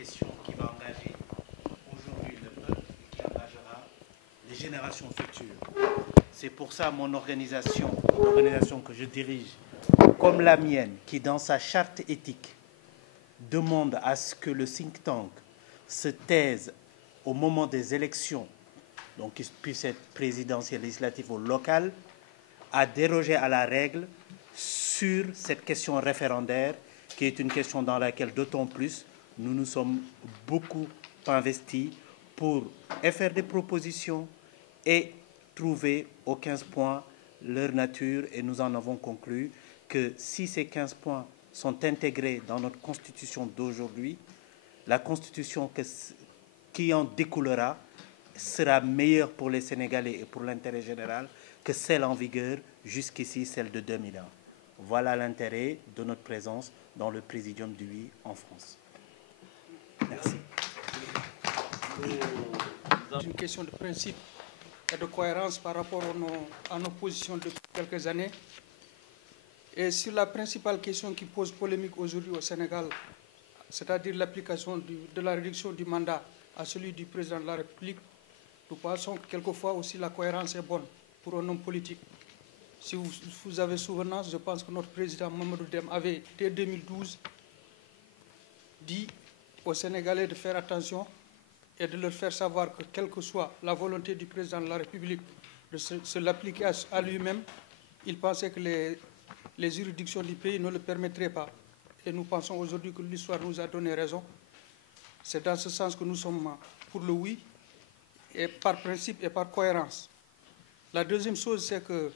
question qui va engager aujourd'hui le peuple et qui engagera les générations futures. C'est pour ça mon organisation, l'organisation que je dirige, comme la mienne, qui dans sa charte éthique demande à ce que le think tank se taise au moment des élections, donc qu'il puisse être présidentiel, législatif ou local, a dérogé à la règle sur cette question référendaire, qui est une question dans laquelle, d'autant plus, nous nous sommes beaucoup investis pour faire des propositions et trouver aux 15 points leur nature. Et nous en avons conclu que si ces 15 points sont intégrés dans notre constitution d'aujourd'hui, la constitution qui en découlera sera meilleure pour les Sénégalais et pour l'intérêt général que celle en vigueur jusqu'ici, celle de 2001. Voilà l'intérêt de notre présence dans le Présidium du Oui en France. Merci. C'est une question de principe et de cohérence par rapport à nos positions depuis quelques années. Et sur la principale question qui pose polémique aujourd'hui au Sénégal, c'est-à-dire l'application de la réduction du mandat à celui du président de la République, nous pensons que quelquefois aussi la cohérence est bonne pour un homme politique. Si vous avez souvenance, je pense que notre président Mamadou Dem avait, dès 2012, dit aux Sénégalais de faire attention et de leur faire savoir que, quelle que soit la volonté du président de la République de se l'appliquer à lui-même, il pensait que les juridictions du pays ne le permettraient pas. Et nous pensons aujourd'hui que l'histoire nous a donné raison. C'est dans ce sens que nous sommes pour le oui, et par principe et par cohérence. La deuxième chose, c'est que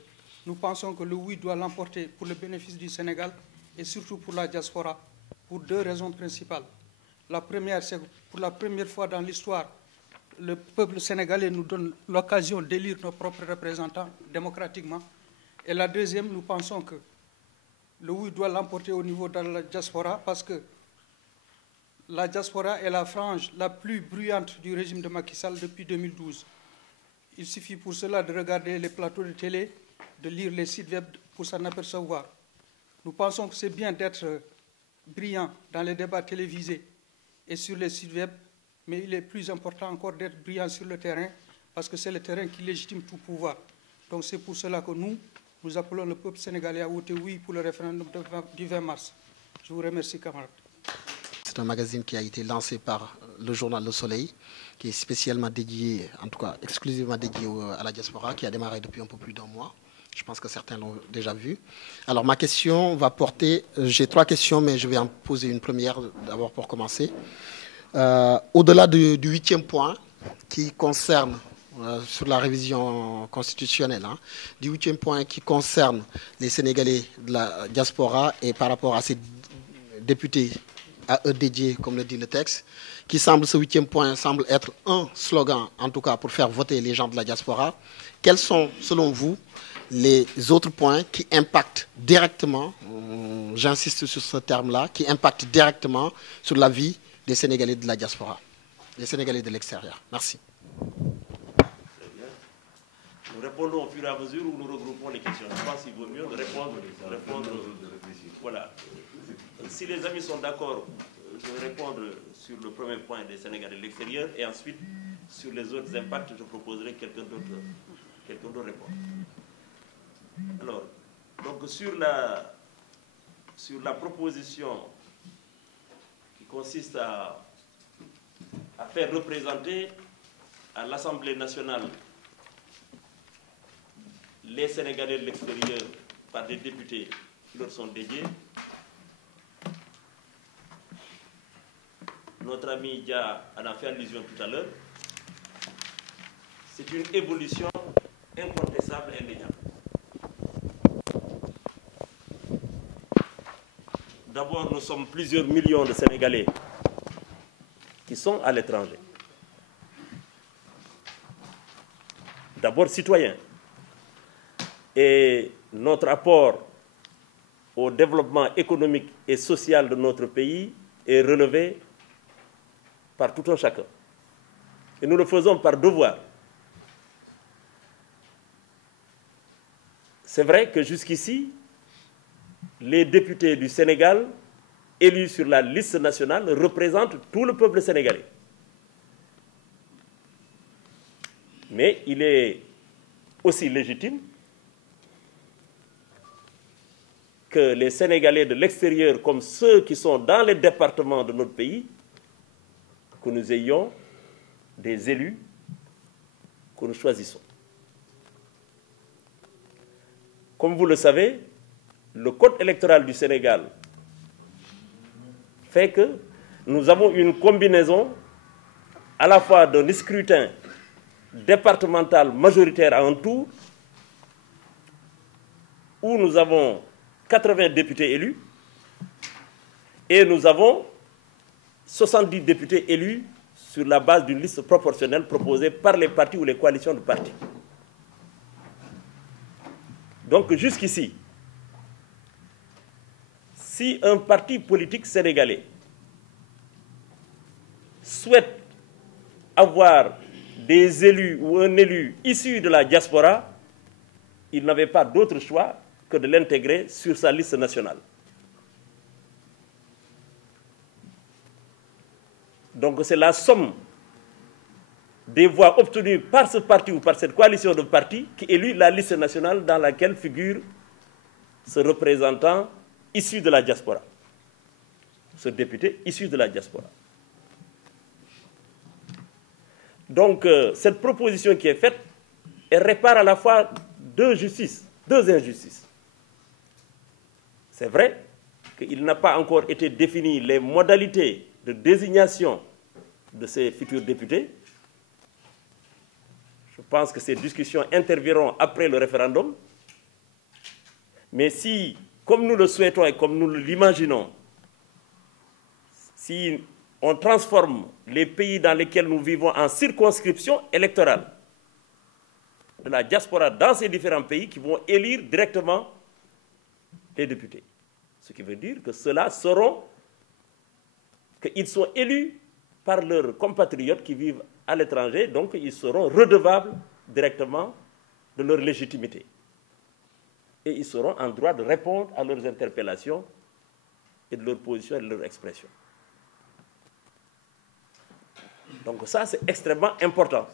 nous pensons que le oui doit l'emporter pour le bénéfice du Sénégal et surtout pour la diaspora, pour deux raisons principales. La première, c'est que pour la première fois dans l'histoire, le peuple sénégalais nous donne l'occasion d'élire nos propres représentants démocratiquement. Et la deuxième, nous pensons que le oui doit l'emporter au niveau de la diaspora parce que la diaspora est la frange la plus bruyante du régime de Macky Sall depuis 2012. Il suffit pour cela de regarder les plateaux de télé, de lire les sites web pour s'en apercevoir. Nous pensons que c'est bien d'être brillant dans les débats télévisés et sur les sites web, mais il est plus important encore d'être brillant sur le terrain parce que c'est le terrain qui légitime tout pouvoir. Donc c'est pour cela que nous appelons le peuple sénégalais à voter oui pour le référendum du 20 mars. Je vous remercie, camarades. C'est un magazine qui a été lancé par le journal Le Soleil, qui est spécialement dédié, en tout cas exclusivement dédié à la diaspora, qui a démarré depuis un peu plus d'un mois. Je pense que certains l'ont déjà vu. Alors ma question va porter, j'ai trois questions, mais je vais en poser une première d'abord pour commencer. Au-delà du 8e point qui concerne, sur la révision constitutionnelle, du 8e point qui concerne les Sénégalais de la diaspora et par rapport à ces députés à eux dédiés, comme le dit le texte, qui semble, ce 8e point semble être un slogan, en tout cas pour faire voter les gens de la diaspora. Quels sont, selon vous, les autres points qui impactent directement, j'insiste sur ce terme-là, qui impactent directement sur la vie des Sénégalais de la diaspora, des Sénégalais de l'extérieur? Merci. Très bien. Nous répondons au fur et à mesure où nous regroupons les questions. Je pense qu'il vaut mieux de répondre. Voilà. Si les amis sont d'accord, je vais répondre sur le premier point des Sénégalais de l'extérieur et ensuite, sur les autres impacts, je proposerai quelqu'un d'autre répondre. Alors, donc sur la proposition qui consiste à faire représenter à l'Assemblée nationale les Sénégalais de l'extérieur par des députés qui leur sont dédiés, notre ami Dia en a fait allusion tout à l'heure, c'est une évolution incontestable et indéniable. D'abord, nous sommes plusieurs millions de Sénégalais qui sont à l'étranger. D'abord citoyens. Et notre apport au développement économique et social de notre pays est relevé par tout un chacun. Et nous le faisons par devoir. C'est vrai que jusqu'ici, les députés du Sénégal élu sur la liste nationale représente tout le peuple sénégalais. Mais il est aussi légitime que les Sénégalais de l'extérieur, comme ceux qui sont dans les départements de notre pays, que nous ayons des élus que nous choisissons. Comme vous le savez, le code électoral du Sénégal fait que nous avons une combinaison à la fois d'un scrutin départemental majoritaire à un tour, où nous avons 80 députés élus et nous avons 70 députés élus sur la base d'une liste proportionnelle proposée par les partis ou les coalitions de partis. Donc jusqu'ici, si un parti politique sénégalais souhaite avoir des élus ou un élu issu de la diaspora, il n'avait pas d'autre choix que de l'intégrer sur sa liste nationale. Donc c'est la somme des voix obtenues par ce parti ou par cette coalition de partis qui élit la liste nationale dans laquelle figure ce représentant issu de la diaspora, ce député issu de la diaspora. Donc cette proposition qui est faite, elle répare à la fois deux injustices. C'est vrai qu'il n'a pas encore été défini les modalités de désignation de ces futurs députés. Je pense que ces discussions interviendront après le référendum. Mais si, comme nous le souhaitons et comme nous l'imaginons, si on transforme les pays dans lesquels nous vivons en circonscription électorale de la diaspora dans ces différents pays qui vont élire directement les députés. Ce qui veut dire que ceux-là sauront qu'ils sont élus par leurs compatriotes qui vivent à l'étranger, donc ils seront redevables directement de leur légitimité. Et ils seront en droit de répondre à leurs interpellations et de leur position et de leur expression. Donc ça, c'est extrêmement important.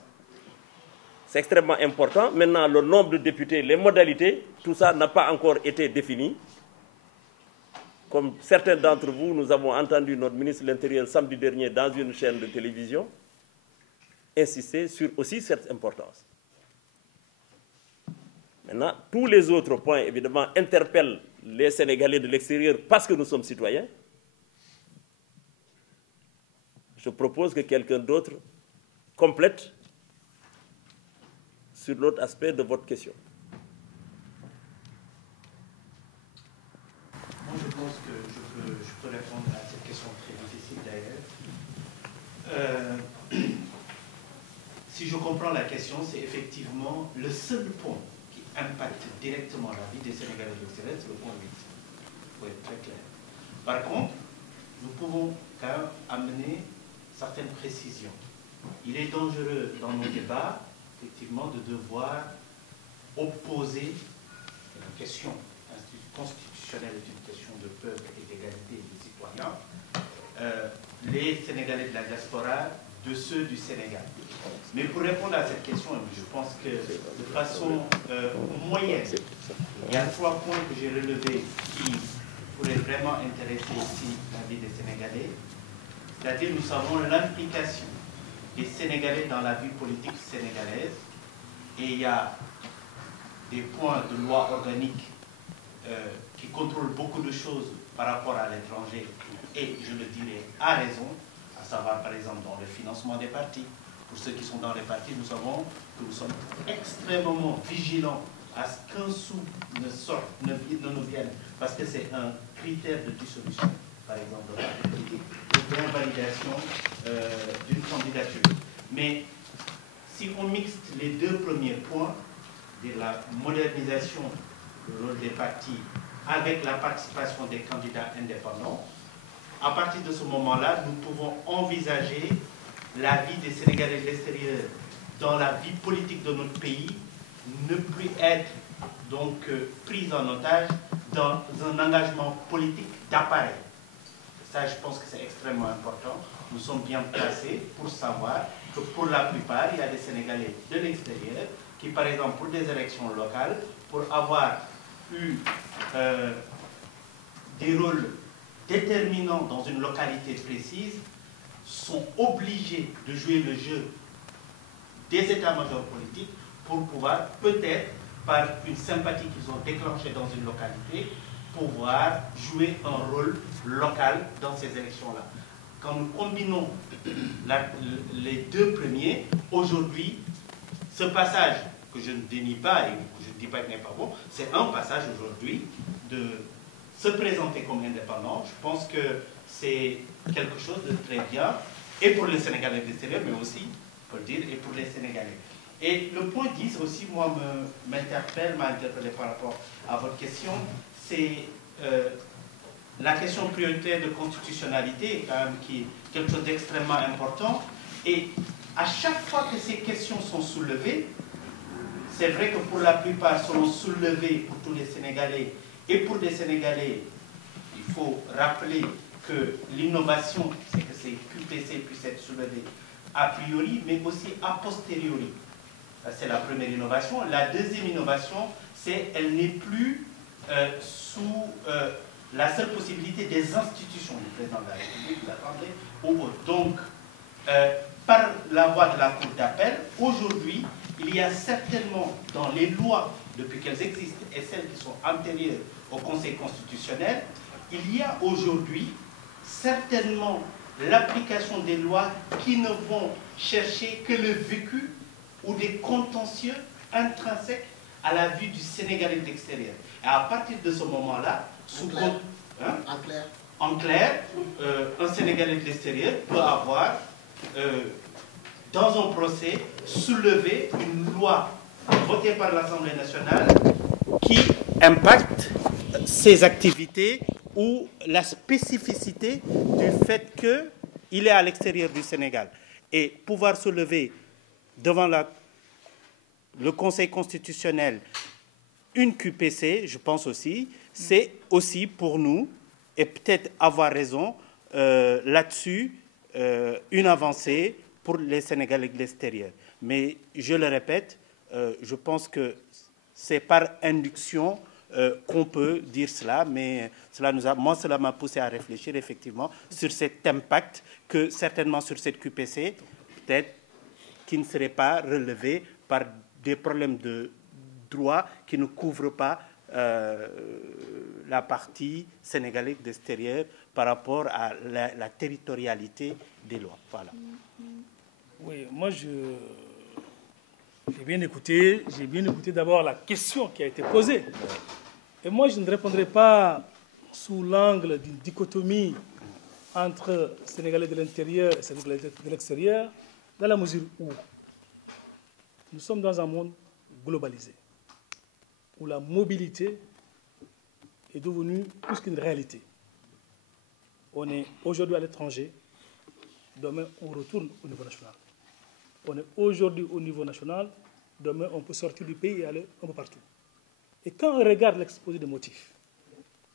C'est extrêmement important. Maintenant, le nombre de députés, les modalités, tout ça n'a pas encore été défini. Comme certains d'entre vous, nous avons entendu notre ministre de l'Intérieur samedi dernier dans une chaîne de télévision insister sur aussi cette importance. Maintenant, tous les autres points, évidemment, interpellent les Sénégalais de l'extérieur parce que nous sommes citoyens. Je propose que quelqu'un d'autre complète sur l'autre aspect de votre question. Moi, je pense que je peux répondre à cette question très difficile d'ailleurs. Si je comprends la question, c'est effectivement le seul point qui impacte directement la vie des Sénégalais de l'extérieur, c'est le point 8. Il faut être très clair. Par contre, nous pouvons quand même amener certaines précisions. Il est dangereux dans nos débats, effectivement, de devoir opposer une question constitutionnelle est une question de peuple et d'égalité des citoyens, les Sénégalais de la diaspora de ceux du Sénégal. Mais pour répondre à cette question, je pense que de façon moyenne, il y a 3 points que j'ai relevés qui pourraient vraiment intéresser ici la vie des Sénégalais. C'est-à-dire, nous savons l'implication des Sénégalais dans la vie politique sénégalaise, et il y a des points de loi organique qui contrôlent beaucoup de choses par rapport à l'étranger, et je le dirais à raison, à savoir par exemple dans le financement des partis. Pour ceux qui sont dans les partis, nous savons que nous sommes extrêmement vigilants à ce qu'un sou ne nous vienne, parce que c'est un critère de dissolution, par exemple, de parti politique, ou d'invalidation d'une candidature. Mais si on mixte les 2 premiers points, de la modernisation du rôle des partis avec la participation des candidats indépendants, à partir de ce moment-là, nous pouvons envisager la vie des Sénégalais de l'extérieur dans la vie politique de notre pays ne plus être donc prise en otage dans un engagement politique d'appareil. ça je pense que c'est extrêmement important, nous sommes bien placés pour savoir que pour la plupart, il y a des Sénégalais de l'extérieur qui, par exemple, pour des élections locales, pour avoir eu des rôles déterminants dans une localité précise, sont obligés de jouer le jeu des états-majors politiques pour pouvoir, peut-être, par une sympathie qu'ils ont déclenchée dans une localité, pouvoir jouer un rôle local dans ces élections-là. Quand nous combinons les deux premiers, aujourd'hui, ce passage que je ne dénie pas et que je ne dis pas qu'il n'est pas bon, c'est un passage aujourd'hui de se présenter comme indépendant. Je pense que c'est quelque chose de très bien, et pour les Sénégalais de l'extérieur, mais aussi, pour le dire, et pour les Sénégalais. Et le point 10 aussi, moi, m'a interpellé par rapport à votre question, c'est la question prioritaire de constitutionnalité, quand même, qui est quelque chose d'extrêmement important. Et à chaque fois que ces questions sont soulevées, c'est vrai que pour la plupart seront soulevées pour tous les Sénégalais. Et pour les Sénégalais, il faut rappeler que l'innovation, c'est que ces QPC puissent être soulevées a priori, mais aussi a posteriori. C'est la première innovation. La deuxième innovation, c'est qu'elle n'est plus sous la seule possibilité des institutions du président de la République, de l'Assemblée ou autre. Donc, par la voie de la Cour d'appel, aujourd'hui, il y a certainement dans les lois, depuis qu'elles existent, et celles qui sont antérieures au Conseil constitutionnel, il y a aujourd'hui certainement l'application des lois qui ne vont chercher que le vécu ou des contentieux intrinsèques à la vue du Sénégalais de l'extérieur. Et à partir de ce moment-là, en clair, un Sénégalais de l'extérieur peut avoir, dans un procès, soulevé une loi votée par l'Assemblée nationale qui impacte ses activités ou la spécificité du fait qu'il est à l'extérieur du Sénégal. Et pouvoir soulever devant le Conseil constitutionnel une QPC, je pense aussi, c'est aussi pour nous, et peut-être avoir raison là-dessus, une avancée pour les Sénégalais de l'extérieur. Mais je le répète, je pense que c'est par induction qu'on peut dire cela, mais cela m'a poussé à réfléchir effectivement sur cet impact que certainement sur cette QPC, peut-être qui ne serait pas relevé par des problèmes de droit qui ne couvrent pas la partie sénégalaise d'extérieur par rapport à la territorialité des lois. Voilà. Oui, moi j'ai bien écouté d'abord la question qui a été posée. Et moi je ne répondrai pas sous l'angle d'une dichotomie entre Sénégalais de l'intérieur et Sénégalais de l'extérieur, dans la mesure où nous sommes dans un monde globalisé, où la mobilité est devenue plus qu'une réalité. On est aujourd'hui à l'étranger, demain on retourne au niveau national. On est aujourd'hui au niveau national, demain on peut sortir du pays et aller un peu partout. Et quand on regarde l'exposé des motifs,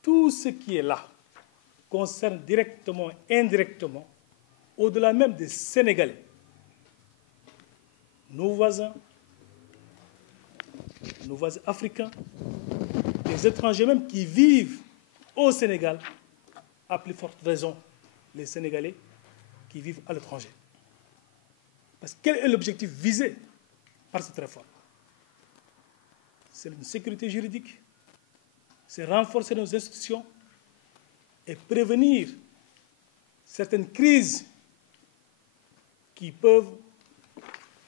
tout ce qui est là concerne directement, indirectement, au-delà même des Sénégalais, nos voisins africains, les étrangers même qui vivent au Sénégal, à plus forte raison les Sénégalais qui vivent à l'étranger. Parce que quel est l'objectif visé par cette réforme? C'est une sécurité juridique, c'est renforcer nos institutions et prévenir certaines crises qui peuvent,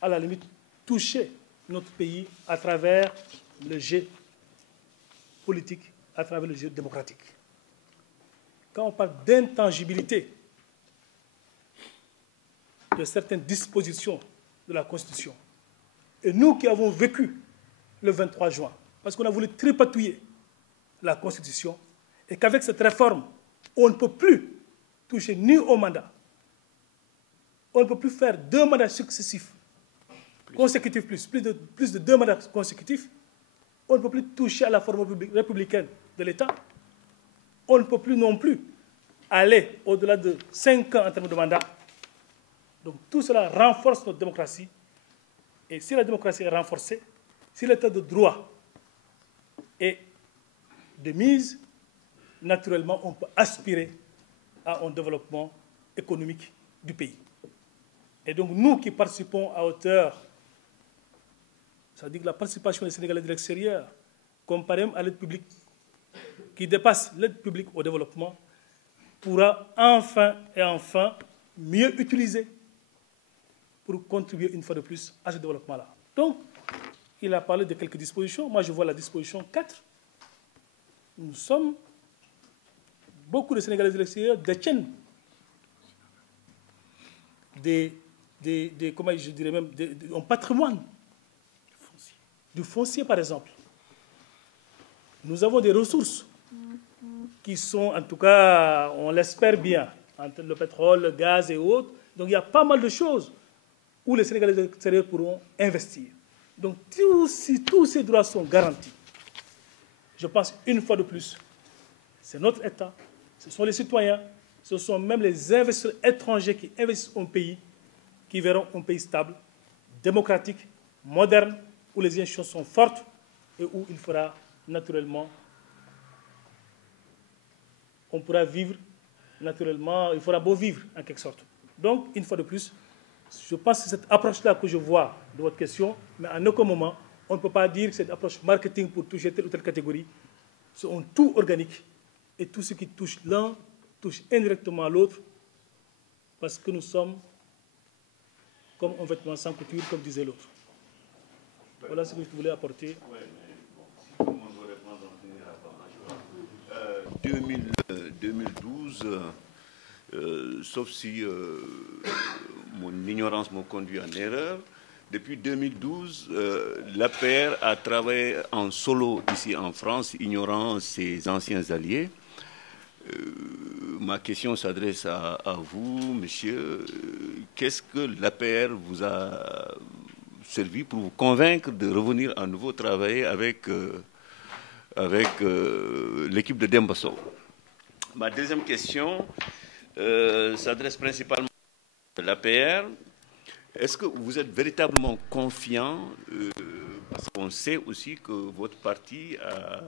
à la limite, toucher notre pays à travers le jeu politique, à travers le jeu démocratique. Quand on parle d'intangibilité de certaines dispositions de la Constitution, et nous qui avons vécu le 23 juin, parce qu'on a voulu tripatouiller la Constitution, et qu'avec cette réforme, on ne peut plus toucher ni au mandat, on ne peut plus faire 2 mandats successifs, consécutifs plus de 2 mandats consécutifs, on ne peut plus toucher à la forme républicaine de l'État, on ne peut plus non plus aller au-delà de 5 ans en termes de mandat. Donc tout cela renforce notre démocratie. Et si la démocratie est renforcée, si l'état de droit est de mise, naturellement, on peut aspirer à un développement économique du pays. Et donc, nous qui participons à hauteur, c'est-à-dire que la participation des Sénégalais de l'extérieur, comparée à l'aide publique, qui dépasse l'aide publique au développement, pourra enfin mieux utiliser pour contribuer une fois de plus à ce développement-là. Donc, il a parlé de quelques dispositions. Moi, je vois la disposition 4. Nous sommes, beaucoup de Sénégalais de l'extérieur détiennent comment je dirais même, un patrimoine, du foncier par exemple. Nous avons des ressources qui sont, en tout cas, on l'espère bien, entre le pétrole, le gaz et autres. Donc il y a pas mal de choses où les Sénégalais de l'extérieur pourront investir. Donc si tous ces droits sont garantis, je pense une fois de plus, c'est notre État, ce sont les citoyens, ce sont même les investisseurs étrangers qui investissent au pays, qui verront un pays stable, démocratique, moderne, où les institutions sont fortes et où il fera naturellement, on pourra vivre naturellement, il fera beau vivre en quelque sorte. Donc, une fois de plus, je pense que c'est cette approche-là que je vois de votre question, mais en aucun moment, on ne peut pas dire que c'est une approche marketing pour toucher telle ou telle catégorie. C'est un tout organique et tout ce qui touche l'un touche indirectement l'autre parce que nous sommes comme un vêtement sans couture, comme disait l'autre. Voilà ce que je voulais apporter. Oui, mais bon, si tout le monde veut répondre, on finira par 2012, sauf si mon ignorance me conduit en erreur, depuis 2012, l'APR a travaillé en solo ici en France, ignorant ses anciens alliés. Ma question s'adresse à vous, monsieur. Qu'est-ce que l'APR vous a servi pour vous convaincre de revenir à nouveau travailler avec l'équipe de Demba Sow? Ma deuxième question s'adresse principalement à l'APR. Est-ce que vous êtes véritablement confiant, parce qu'on sait aussi que votre parti a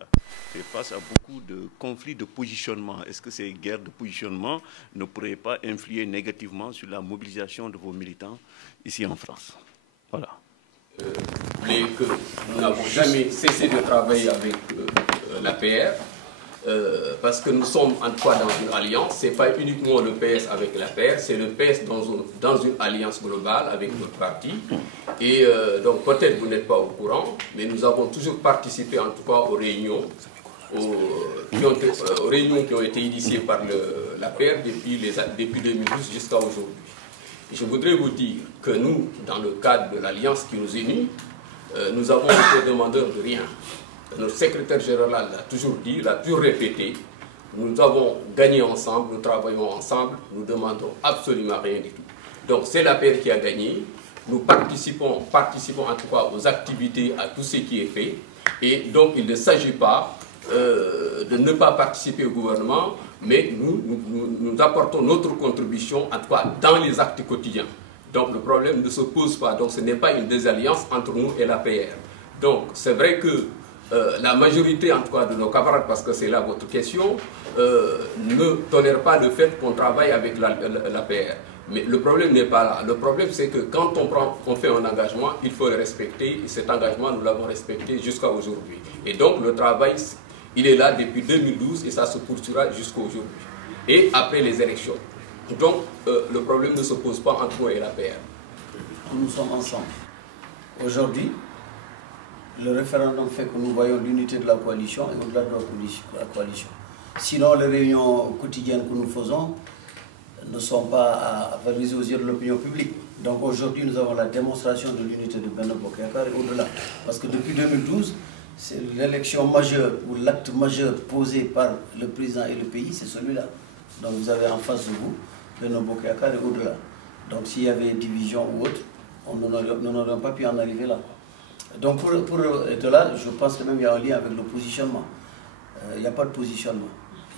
fait face à beaucoup de conflits de positionnement. Est-ce que ces guerres de positionnement ne pourraient pas influer négativement sur la mobilisation de vos militants ici en France? Voilà. Que nous n'avons jamais cessé de travailler avec l'APR, parce que nous sommes en tout cas dans une alliance. Ce n'est pas uniquement le PS avec l'APR, c'est le PS dans une alliance globale avec notre parti. Et donc peut-être vous n'êtes pas au courant, mais nous avons toujours participé en tout cas aux réunions, qui ont été initiées par l'APR depuis 2012 jusqu'à aujourd'hui. Je voudrais vous dire que nous, dans le cadre de l'alliance qui nous unit, nous avons été demandeurs de rien. Notre secrétaire général l'a toujours dit, l'a toujours répété. Nous avons gagné ensemble, nous travaillons ensemble, nous ne demandons absolument rien du tout. Donc c'est l'APR qui a gagné. Nous participons en tout cas aux activités, à tout ce qui est fait. Et donc il ne s'agit pas de ne pas participer au gouvernement, mais nous apportons notre contribution, en tout cas dans les actes quotidiens. Donc le problème ne se pose pas. Donc ce n'est pas une désalliance entre nous et l'APR. Donc c'est vrai que la majorité, en tout cas de nos camarades, parce que c'est là votre question, ne tolère pas le fait qu'on travaille avec l'APR. Mais le problème n'est pas là. Le problème, c'est que quand on fait un engagement, il faut le respecter. Et cet engagement, nous l'avons respecté jusqu'à aujourd'hui. Et donc, le travail, il est là depuis 2012 et ça se poursuivra jusqu'à aujourd'hui. Et après les élections. Donc, le problème ne se pose pas entre nous et l'APR. Nous sommes ensemble. Aujourd'hui, le référendum fait que nous voyons l'unité de la coalition et au-delà de la coalition. Sinon, les réunions quotidiennes que nous faisons ne sont pas à valoriser aux yeux de l'opinion publique. Donc aujourd'hui, nous avons la démonstration de l'unité de Benno Bokk Yakaar et au-delà. Parce que depuis 2012, c'est l'élection majeure ou l'acte majeur posé par le président et le pays, c'est celui-là. Donc vous avez en face de vous Benno Bokk Yakaar et au-delà. Donc s'il y avait division ou autre, nous n'aurions pas pu en arriver là. Donc pour de là, je pense que même il y a un lien avec le positionnement. Il n'y a pas de positionnement.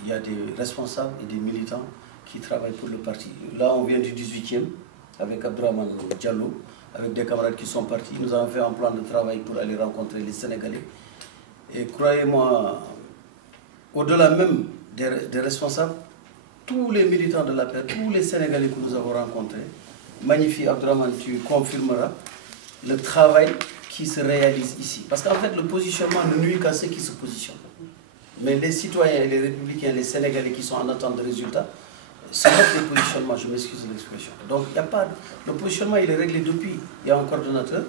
il y a des responsables et des militants qui travaillent pour le parti. Là, on vient du 18e avec Abdourahmane Diallo, avec des camarades qui sont partis. Nous avons fait un plan de travail pour aller rencontrer les Sénégalais. Et croyez-moi, au-delà même des responsables, tous les militants de la paix, tous les Sénégalais que nous avons rencontrés, magnifique Abdourahmane, tu confirmeras le travail qui se réalise ici. Parce qu'en fait, le positionnement ne nuit qu'à ceux qui se positionnent. Mais les citoyens et les républicains, les Sénégalais qui sont en attente de résultats, c'est notre positionnement, je m'excuse de l'expression. Donc, il n'y a pas... Le positionnement, il est réglé depuis. Il y a un coordonnateur,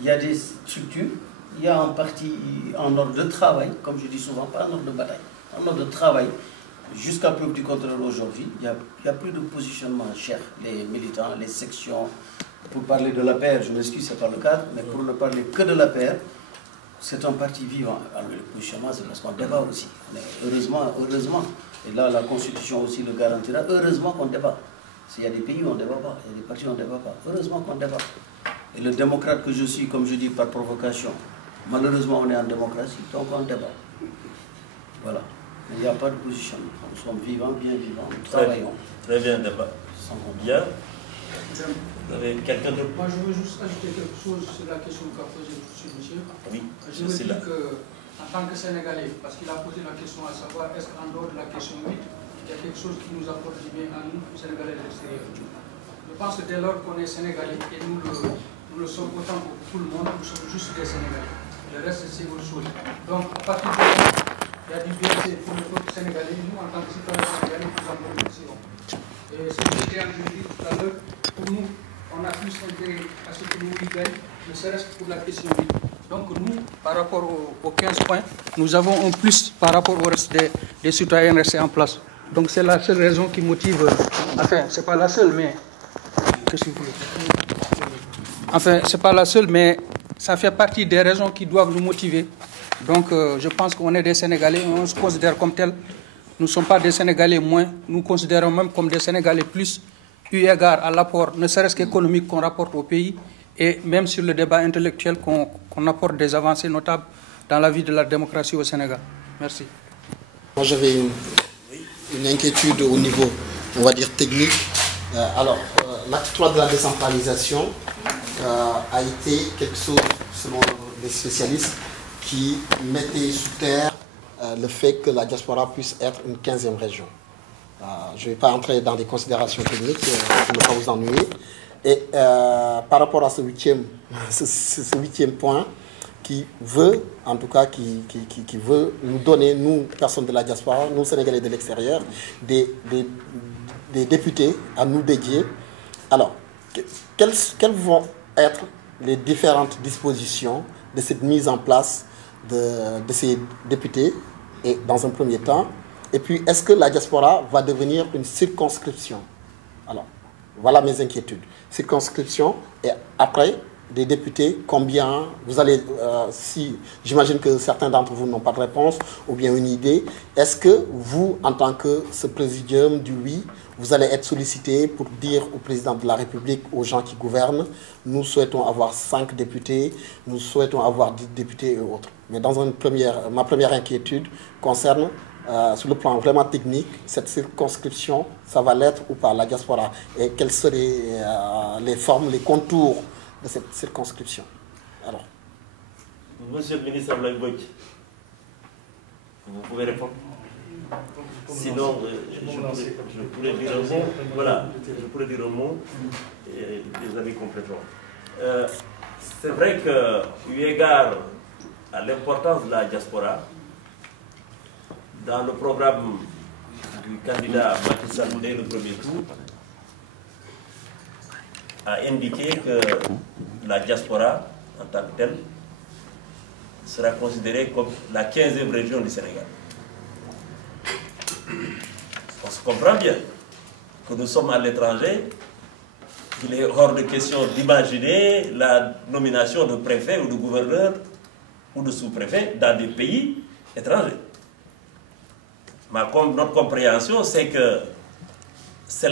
il y a des structures, il y a un parti en ordre de travail, comme je dis souvent, pas en ordre de bataille, en ordre de travail. Jusqu'à preuve du contraire aujourd'hui, il n'y a plus de positionnement cher. Les militants, les sections, pour parler de la paix, je m'excuse, ce n'est pas le cadre, mais pour ne parler que de la paix, c'est un parti vivant. Alors le positionnement, c'est parce qu'on débat aussi. Mais heureusement, et là la Constitution aussi le garantira, heureusement qu'on débat. S'il y a des pays où on ne débat pas, il y a des partis où on ne débat pas. Heureusement qu'on débat. Et le démocrate que je suis, comme je dis, par provocation, malheureusement on est en démocratie, donc on débat. Voilà. Il n'y a pas de positionnement. Nous sommes vivants, bien vivants, nous travaillons. Très bien, débat. Bien. Vous avez quelqu'un d'autre? Moi, je veux juste ajouter quelque chose sur la question qu'a posée M. Monsieur. Oui, je veux dire qu'en tant que Sénégalais, parce qu'il a posé la question à savoir, est-ce qu'en dehors de la question 8, il y a quelque chose qui nous apporte du bien à nous, Sénégalais de l'extérieur? Je pense que dès lors qu'on est Sénégalais, et nous le sommes autant que tout le monde, nous sommes juste des Sénégalais. Le reste, c'est autre chose. Donc, à partir de là, il y a du bien pour le peuple sénégalais. Nous, en tant que citoyens sénégalais, nous en bénéficions. Et ce que j'étais en train de dire tout à l'heure, pour nous, on a plus intérêt à ce que nous y gagnons, ne serait-ce que pour la question 8. Donc nous, par rapport aux 15 points, nous avons un plus par rapport au reste des citoyens restés en place. Donc c'est la seule raison qui motive, enfin, c'est pas la seule, mais... Qu'est-ce que vous voulez? Enfin, c'est pas la seule, mais ça fait partie des raisons qui doivent nous motiver. Donc je pense qu'on est des Sénégalais, on se considère comme tels. Nous ne sommes pas des Sénégalais moins, nous considérons même comme des Sénégalais plus, eu égard à l'apport, ne serait-ce qu'économique, qu'on rapporte au pays, et même sur le débat intellectuel qu'on apporte des avancées notables dans la vie de la démocratie au Sénégal. Merci. Moi, j'avais une inquiétude au niveau, on va dire, technique. L'acte 3 de la décentralisation a été quelque chose, selon les spécialistes, qui mettait sous terre le fait que la diaspora puisse être une 15e région. Je ne vais pas entrer dans des considérations techniques pour ne pas vous ennuyer. Et par rapport à ce huitième point, qui veut, en tout cas, qui veut nous donner, nous, personnes de la diaspora, nous, Sénégalais de l'extérieur, des députés à nous dédier. Alors, quelles vont être les différentes dispositions de cette mise en place de ces députés, et dans un premier temps? Et puis, est-ce que la diaspora va devenir une circonscription? Alors, voilà mes inquiétudes. Circonscription, et après, des députés, combien vous allez, si j'imagine que certains d'entre vous n'ont pas de réponse ou bien une idée, est-ce que vous, en tant que ce présidium du oui, vous allez être sollicité pour dire au président de la République, aux gens qui gouvernent, nous souhaitons avoir 5 députés, nous souhaitons avoir 10 députés et autres. Mais dans ma première inquiétude concerne, sur le plan vraiment technique, cette circonscription, ça va l'être ou pas, la diaspora? Et quelles seraient les formes, les contours de cette circonscription? Alors. Monsieur le ministre Abdoulaye Mbodj, vous pouvez répondre? Sinon, je pourrais dire un mot. Voilà, je pourrais dire un mot et les amis compléteront. C'est vrai que, eu égard à l'importance de la diaspora, dans le programme du candidat Macky Sall dès le premier tour, a indiqué que la diaspora, en tant que telle, sera considérée comme la 15e région du Sénégal. On se comprend bien que nous sommes à l'étranger, qu'il est hors de question d'imaginer la nomination de préfet ou de gouverneur ou de sous-préfet dans des pays étrangers. Notre compréhension, c'est que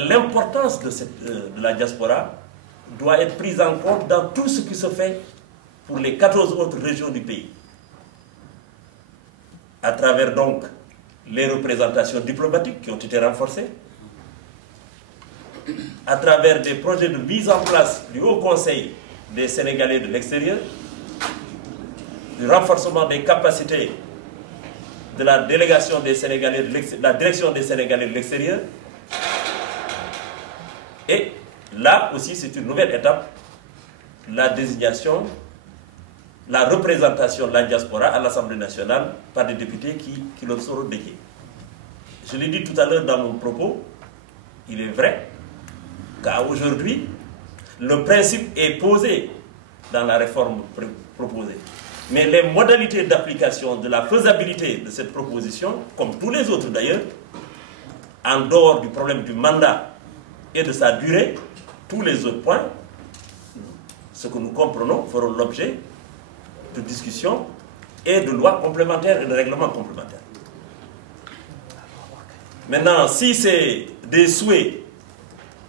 l'importance de la diaspora doit être prise en compte dans tout ce qui se fait pour les 14 autres régions du pays. À travers donc les représentations diplomatiques qui ont été renforcées, à travers des projets de mise en place du Haut Conseil des Sénégalais de l'extérieur, du renforcement des capacités de la délégation des Sénégalais de la direction des Sénégalais de l'extérieur. Et là aussi, c'est une nouvelle étape, la désignation, la représentation de la diaspora à l'Assemblée nationale par des députés qui leur seront dédiés. Je l'ai dit tout à l'heure dans mon propos, il est vrai qu'à aujourd'hui, le principe est posé dans la réforme proposée. Mais les modalités d'application de la faisabilité de cette proposition, comme tous les autres d'ailleurs, en dehors du problème du mandat et de sa durée, tous les autres points, ce que nous comprenons, feront l'objet de discussions et de lois complémentaires et de règlements complémentaires. Maintenant, si c'est des souhaits,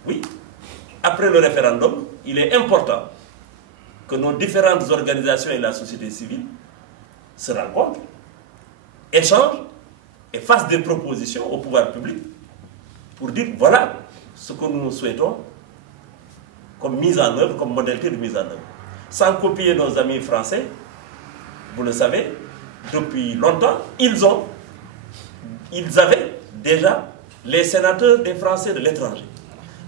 oui, après le référendum, il est important que nos différentes organisations et la société civile se rencontrent, échangent et fassent des propositions au pouvoir public pour dire voilà ce que nous souhaitons comme mise en œuvre, comme modalité de mise en œuvre. Sans copier nos amis français, vous le savez, depuis longtemps, ils avaient déjà les sénateurs des Français de l'étranger.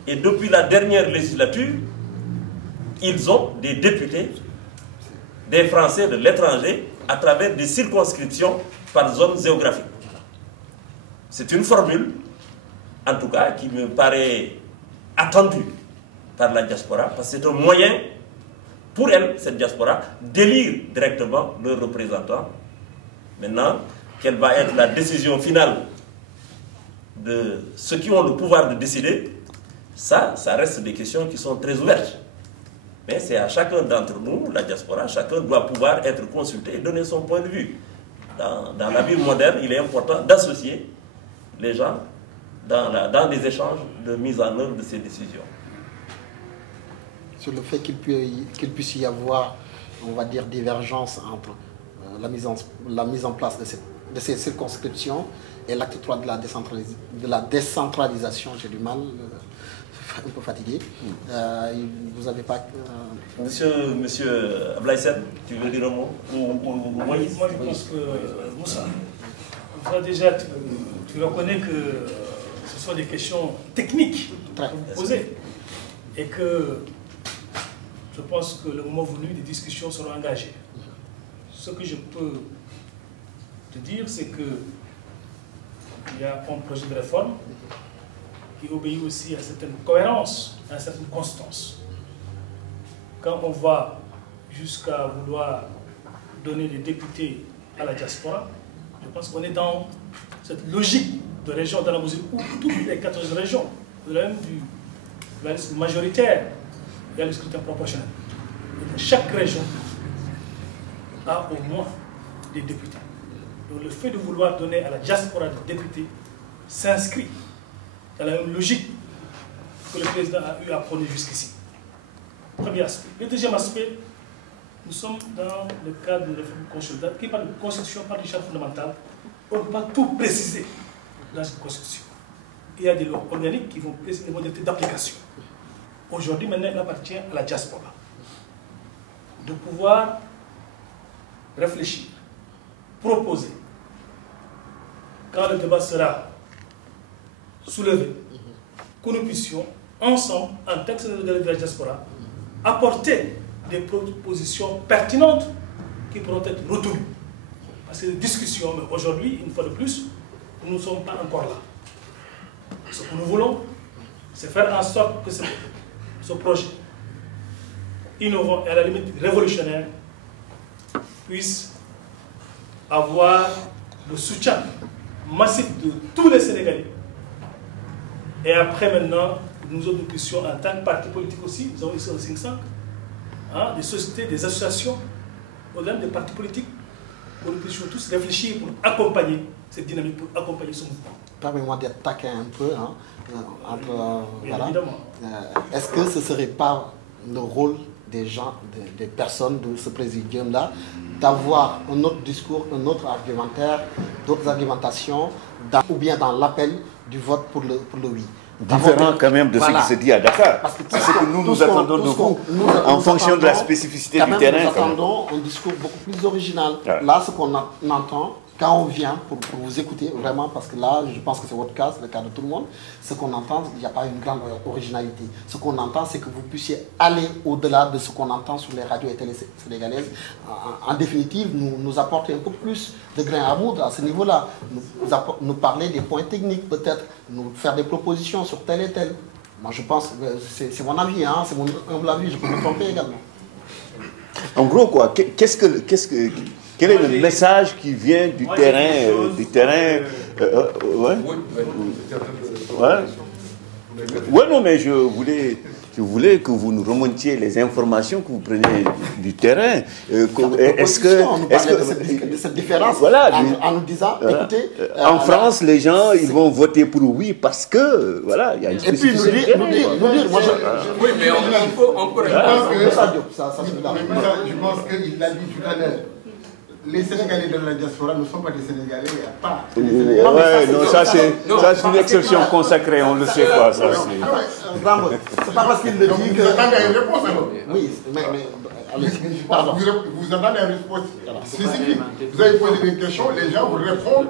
Et depuis la dernière législature, ils ont des députés des Français de l'étranger à travers des circonscriptions par zone géographique. C'est une formule, en tout cas, qui me paraît attendue par la diaspora, parce que c'est un moyen pour elle, cette diaspora, d'élire directement leurs représentants. Maintenant, quelle va être la décision finale de ceux qui ont le pouvoir de décider, ça reste des questions qui sont très ouvertes. Mais c'est à chacun d'entre nous, la diaspora, chacun doit pouvoir être consulté et donner son point de vue. Dans la vie moderne, il est important d'associer les gens dans des échanges de mise en œuvre de ces décisions. Sur le fait qu'il puisse y avoir, on va dire, divergence entre la mise en place de ces circonscriptions et l'acte 3 de la décentralisation, j'ai du mal, un peu fatigué. Vous n'avez pas... Monsieur Ablaïsen, tu veux dire un mot Moi, je pense que, Moussa, déjà, tu reconnais que ce sont des questions techniques que vous posez et que je pense que le moment venu, des discussions seront engagées. Ce que je peux te dire, c'est qu'il y a un projet de réforme qui obéit aussi à une certaine cohérence, à une certaine constance. Quand on va jusqu'à vouloir donner des députés à la diaspora, je pense qu'on est dans cette logique de région, dans la mesure où toutes les 14 régions, même la liste majoritaire, il y a le scrutin proportionnel. Et chaque région a au moins des députés. Donc le fait de vouloir donner à la diaspora des députés s'inscrit dans la même logique que le président a eu à prôner jusqu'ici. Premier aspect. Le deuxième aspect, nous sommes dans le cadre de la réforme constitutionnelle qui parle de constitution, parle du charte fondamentale. On ne peut pas tout préciser dans cette constitution. Il y a des lois organiques qui vont préciser les modalités d'application. Aujourd'hui, maintenant, il appartient à la diaspora de pouvoir réfléchir, proposer, quand le débat sera soulevé, que nous puissions, ensemble, en texte de la diaspora, apporter des propositions pertinentes qui pourront être retenues. Parce que les discussions, mais aujourd'hui, une fois de plus, nous ne sommes pas encore là. Ce que nous voulons, c'est faire en sorte que ce projet innovant et à la limite révolutionnaire puisse avoir le soutien massif de tous les Sénégalais. Et après maintenant, nous autres puissions, en tant que parti politique aussi, nous avons ici un 500, des sociétés, des associations, au-delà des partis politiques, pour que nous puissions tous réfléchir pour accompagner cette dynamique, pour accompagner ce mouvement. Permettez-moi d'être taquin un peu. Voilà. Est-ce que ce ne serait pas le rôle des gens, des personnes de ce présidium-là, d'avoir un autre discours, un autre argumentaire, d'autres argumentations, ou bien dans l'appel du vote pour le oui. Différent quand même de ce qui se dit à Dakar. Parce que c'est ce que nous attendons de vous, en fonction de la spécificité du terrain. Nous attendons un discours beaucoup plus original. Là, ce qu'on entend, quand on vient pour vous écouter, vraiment, parce que là, je pense que c'est votre cas, c'est le cas de tout le monde, ce qu'on entend, il n'y a pas une grande originalité. Ce qu'on entend, c'est que vous puissiez aller au-delà de ce qu'on entend sur les radios et télé sénégalaises. En définitive, nous apporter un peu plus de grain à moudre à ce niveau-là. Nous parler des points techniques, peut-être, nous faire des propositions sur tel et tel. Moi, je pense, c'est mon avis, hein, c'est mon humble avis, je peux me tromper également. En gros, quoi, quel est le message qui vient du terrain ouais, non, mais je voulais que vous nous remontiez les informations que vous prenez du terrain. Est-ce que de cette différence, voilà, en nous disant, écoutez, en France, les gens ils vont voter pour oui parce que voilà, il y a une spécificité. Et puis nous dire, moi oui, mais on peut je pense qu'il l'a dit tout à l'heure. Les Sénégalais de la diaspora ne sont pas des Sénégalais à part. Non, ça c'est une exception consacrée, on ne le sait pas. Ça, c'est pas parce qu'il le dit que... Vous attendez à une réponse alors. Oui, mais pardon. Vous attendez à une réponse spécifique. Vous avez posé des questions, les gens vous répondent,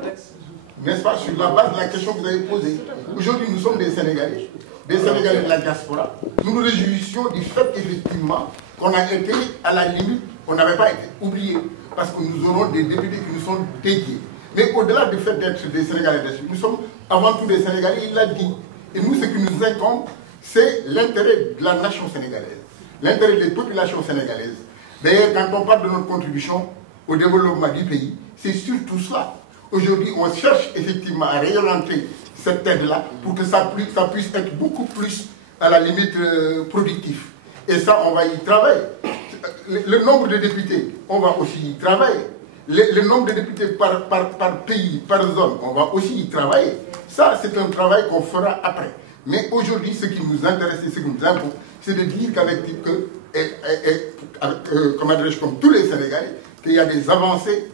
n'est-ce pas, sur la base de la question que vous avez posée. Aujourd'hui, nous sommes des Sénégalais de la diaspora. Nous nous réjouissons du fait, effectivement, qu'on a été, à la limite, on n'avait pas été oubliés. Parce que nous aurons des députés qui nous sont dédiés. Mais au-delà du fait d'être des Sénégalais, nous sommes avant tout des Sénégalais, il l'a dit. Et nous, ce qui nous incombe, c'est l'intérêt de la nation sénégalaise, l'intérêt des populations sénégalaises. D'ailleurs, quand on parle de notre contribution au développement du pays, c'est surtout cela. Aujourd'hui, on cherche effectivement à réorienter cette aide-là pour que ça puisse être beaucoup plus, à la limite, productif. Et ça, on va y travailler. Le nombre de députés, on va aussi y travailler. Le nombre de députés par pays, par zone, on va aussi y travailler. Ça, c'est un travail qu'on fera après. Mais aujourd'hui, ce qui nous intéresse et ce qui nous importe, c'est de dire comme tous les Sénégalais, qu'il y a des avancées,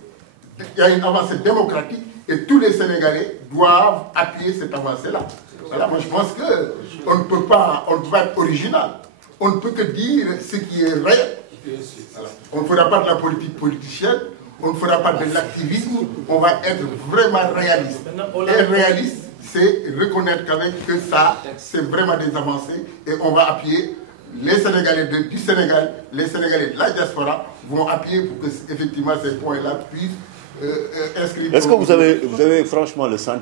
il y a une avancée démocratique et tous les Sénégalais doivent appuyer cette avancée-là. Voilà, moi je pense qu'on ne peut pas être original. On ne peut que dire ce qui est réel. On ne fera pas de la politique politicienne, on ne fera pas de l'activisme, on va être vraiment réaliste. Et réaliste, c'est reconnaître que ça, c'est vraiment des avancées et on va appuyer les Sénégalais du Sénégal, les Sénégalais de la diaspora vont appuyer pour que effectivement ces points-là puissent inscrire. Est-ce que vous avez franchement le sentiment